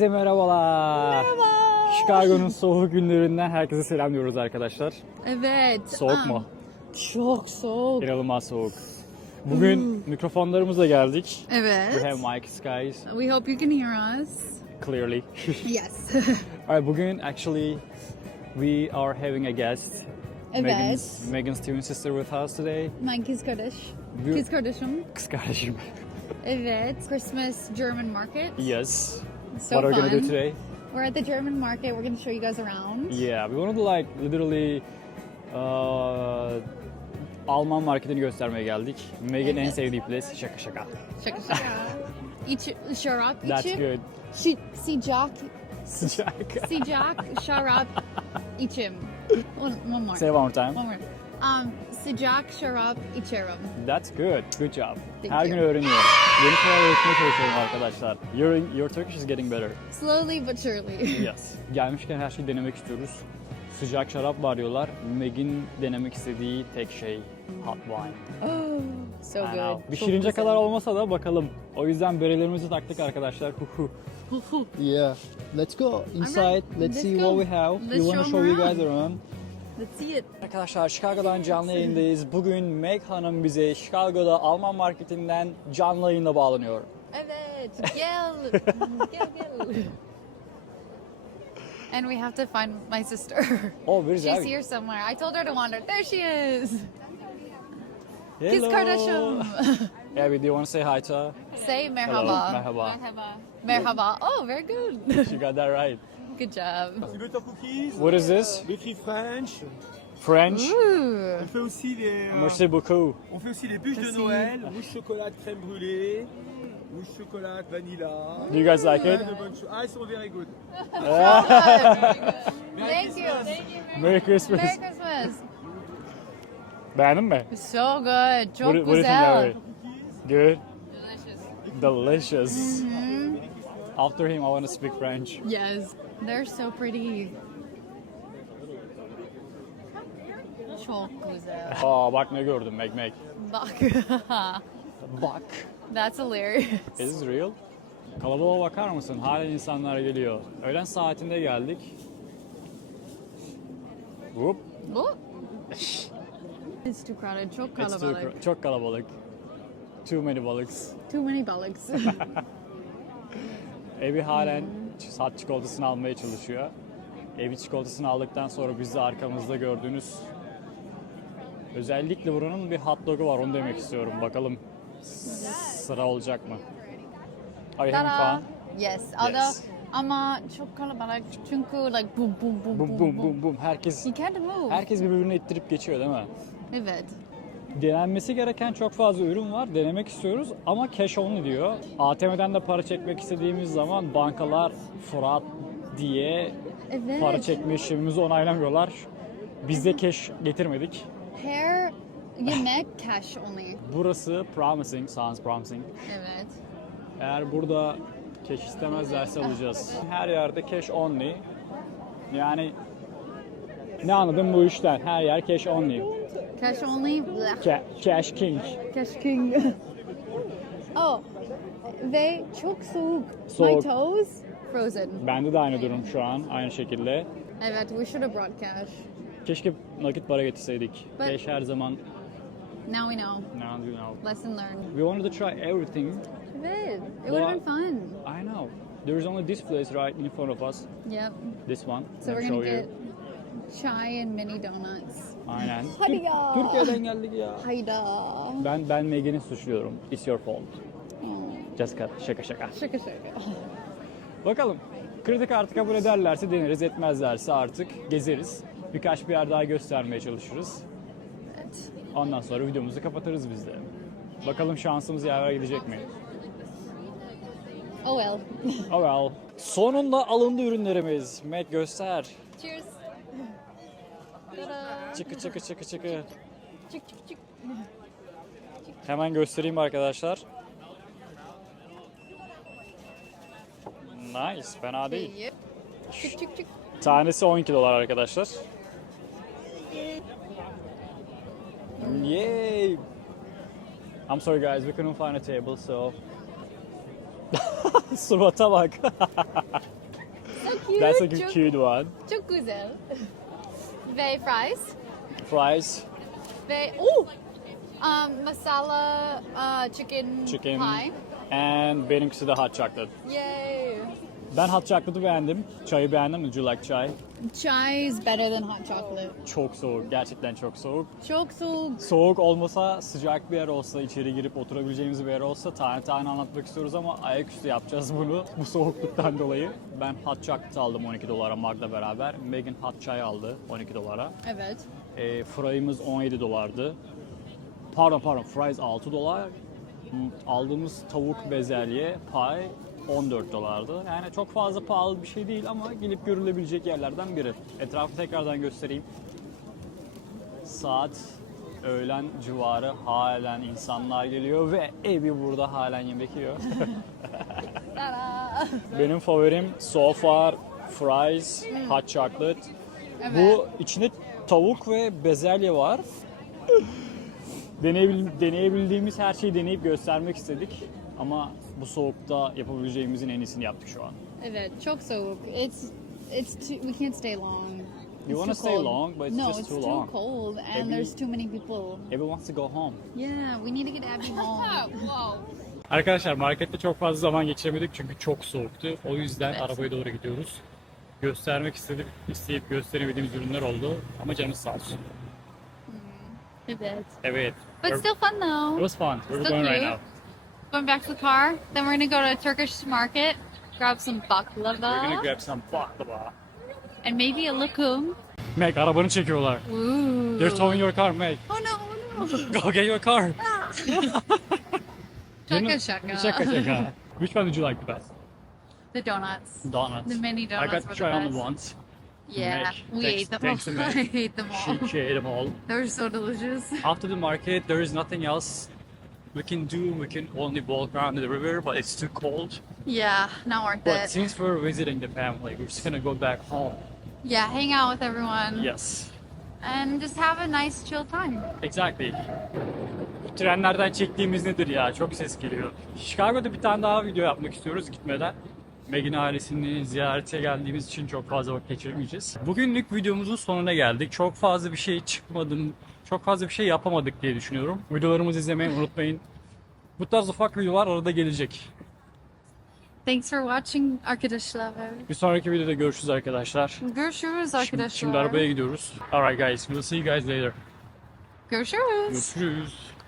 Herkese merhabalar. Merhaba. Chicago'nun soğuk günlerinden herkese selam diyoruz arkadaşlar. Evet. Soğuk mu? Çok soğuk. İnanılmaz soğuk. Bugün mikrofonlarımızla geldik. We Evet. have mics guys, We hope you can hear us. clearly. Yes. Alright, bugün actually we are having a guest. Evet. Megan's, Megan's twin sister with us today. My kız kardeş. Kız kardeşim. Kız kardeşim. Evet. Christmas German market. yes. So What are we gonna do today? We're at the German market. We're to show you guys around. Yeah, we wanted to like literally uh, Alman marketini göstermeye geldik. Megan'ın en sevdiği place. Şaka şaka. Şaka şaka. İç, şarap That's içip. good. Si, sıcak. Sıcak. Sıcak şarap içim. One, one more. Say it one more time. One more. Um, sıcak şarap içerim. That's good. Good job. Thank Her you. gün öğreniyor. Yeni şeyler öğretmeye çalışıyorum arkadaşlar. Your, your Turkish is getting better. Slowly but surely. Yes. Gelmişken her şeyi denemek istiyoruz. Sıcak şarap var diyorlar. Meg'in denemek istediği tek şey hot wine. Oh, so I good. know. Çok Pişirince güzel. kadar olmasa da bakalım. O yüzden berelerimizi taktık arkadaşlar. Yeah. Let's go inside. Let's, let's see go. what we have. Let's we want to show you guys around. Let's see it. Arkadaşlar Chicago'dan canlı yayındayız. Bugün Meg Hanım bize Chicago'da Alman marketinden canlı yayında bağlanıyor. Evet, gel. gel gel. And we have to find my sister. Oh, where's She's Abby? here somewhere. I told her to wander. There she is. Kız Hello. kardeşim. Abby, do you want to say hi to her? Say merhaba. merhaba. Merhaba. Oh, very good. You got that right. Good job. Tu veux ta cookies What is this? Bakery French. French? Ooh. On fait aussi les, euh, Merci beaucoup. on fait aussi les bûches de Merci. Noël, mousse chocolat crème brûlée, mousse chocolat vanilla. Do you guys like Plein it? de bonnes choses. Ah, ils sont very good. Thank you. Merry Christmas. Merry Christmas. Beğendin mi? So good. Çok What, what do you think, güzel. Abby? Good? Delicious. After him, I want to speak French. Yes. They're so pretty. Çok güzel. Aa bak ne gördüm Meg Meg. Bak. Bak. That's hilarious. Is this real? Kalabalığa bakar mısın? Hala insanlar geliyor. Öğlen saatinde geldik. Whoop. Bu? It's too crowded. Çok It's too kalabalık. cr- çok kalabalık. Too many balıks. Too many balıks. Evi halen saat çikolatasını almaya çalışıyor. Evi çikolatasını aldıktan sonra biz de arkamızda gördüğünüz özellikle buranın bir hot dog'u var onu demek istiyorum. Bakalım sıra olacak mı? Having Tada. fun? Yes. Yes. ama çok kalabalık çünkü like boom boom Bum bum bum bum. Herkes You can't move. herkes birbirini ittirip geçiyor değil mi? Evet. Denenmesi gereken çok fazla ürün var. Denemek istiyoruz ama cash only diyor. ATM'den de para çekmek istediğimiz zaman bankalar fraud diye Evet. para çekme işlemimizi onaylamıyorlar. Biz de cash getirmedik. Hair yemek cash only. Burası promising, sounds promising. Evet. Eğer burada cash istemezlerse alacağız. Her yerde cash only. Yani ne anladım bu işten? Her yer cash only. Cash only. Ca- cash king. Cash king. oh. Ve çok soğuk. My Soğuk. toes frozen. Bende de aynı durum şu an, aynı şekilde. Evet, we should have brought cash. Keşke nakit para getirseydik. But- Cash her zaman Now we know. now you know. Lesson learned. We wanted to try everything. Evet. It would have been fun. I know. There's only this place right in front of us. Yep. This one. So I'll we're gonna you. Chai and mini donuts. Aynen. Hadi ya. Türkiye'den geldik ya. Hayda. Ben ben Megan'i suçluyorum. It's your fault. Just cut. Şaka şaka. şaka şaka. Bakalım. Kredi kartı kabul ederlerse deneriz, etmezlerse artık gezeriz. Birkaç bir yer daha göstermeye çalışırız. Evet. Ondan sonra videomuzu kapatırız biz de. Bakalım şansımız yaver gidecek mi? Oh well. Oh well. Sonunda alındı ürünlerimiz. Mac göster. Çıkı çıkı çıkı. Çık çık çık. Hemen göstereyim arkadaşlar. Nice, fena değil. Çık çık çık. Tanesi 12 dolar arkadaşlar. Yay! I'm sorry guys, we couldn't find a table so Surata bak. So cute. That's a çok, cute one. çok güzel. Ve fries. Fries, Ve oh, um, masala uh, chicken, chicken, pie. and benimkisi de hot chocolate. Yay. Ben hot chocolate'ı beğendim. Çayı beğendim. Would you like chai? Chai is better than hot chocolate. Çok soğuk. Gerçekten çok soğuk. Çok soğuk. Soğuk olmasa sıcak bir yer olsa, içeri girip oturabileceğimiz bir yer olsa tane tane anlatmak istiyoruz ama ayaküstü yapacağız bunu bu soğukluktan dolayı. Ben hot chocolate aldım 12 dolara Mag'la beraber. Megan hot chai aldı 12 dolara. Evet. E, fry'ımız 17 dolardı. Pardon pardon fries 6 dolar. Hmm, Aldığımız tavuk bezelye pie 14 dolardı. Yani çok fazla pahalı bir şey değil ama gelip görülebilecek yerlerden biri. Etrafı tekrardan göstereyim. Saat öğlen civarı halen insanlar geliyor ve Ebi burada halen yemek yiyor. Benim favorim so far fries, hot chocolate. Evet. Bu içinde tavuk ve bezelye var. Deneyebil, deneyebildiğimiz her şeyi deneyip göstermek istedik. Ama bu soğukta yapabileceğimizin en iyisini yaptık şu an. Evet, çok soğuk. It's it's too, we can't stay long. It's wanna too stay cold. long, but it's no, just it's too too long. cold and Maybe- there's too many people. Everyone wants to go home. Yeah, we need to get Abby home. Whoa. Arkadaşlar markette çok fazla zaman geçiremedik çünkü çok soğuktu. O yüzden Evet. arabaya doğru gidiyoruz. Göstermek istedik, isteyip gösteremediğimiz ürünler oldu ama canımız sağ olsun. Evet. Evet. But still fun It though. was fun. We're Still going right cute. now. Going back to the car. Then we're gonna go to a Turkish market, grab some We're gonna baklava, grab some baklava. and maybe a lokum. Meg arabanı çekiyorlar. Ooh. They're towing your car, Meg. Oh no, oh no. Go get your car. Shaka shaka. Shaka shaka. Which one did you like the best? The donuts. Donuts. The mini I donuts got were to the try on best. them once. Yeah, Meg, we thanks- ate them thanks to all. Meg. I ate them all. She, she ate them all. They were so delicious. After the market, there is nothing else we can do. We can only walk around the river, but it's too cold. Yeah, not worth But it. since we're visiting the family, we're just gonna go back home. Yeah, hang out with everyone Yes, and just have a nice chill time. exactly. Trenlerden çektiğimiz nedir ya? Çok ses geliyor. Chicago'da bir tane daha video yapmak istiyoruz gitmeden. Meg'in ailesini ziyarete geldiğimiz için çok fazla vakit geçirmeyeceğiz. Bugünlük videomuzun sonuna geldik. Çok fazla bir şey çıkmadım, çok fazla bir şey yapamadık diye düşünüyorum. Videolarımızı izlemeyi unutmayın. Bu tarz ufak videolar arada gelecek. Thanks for watching arkadaşlar. Bir sonraki videoda görüşürüz arkadaşlar. Görüşürüz Şimdi, arkadaşlar. şimdi arabaya gidiyoruz. Alright guys, we'll see you guys later. Görüşürüz. Görüşürüz.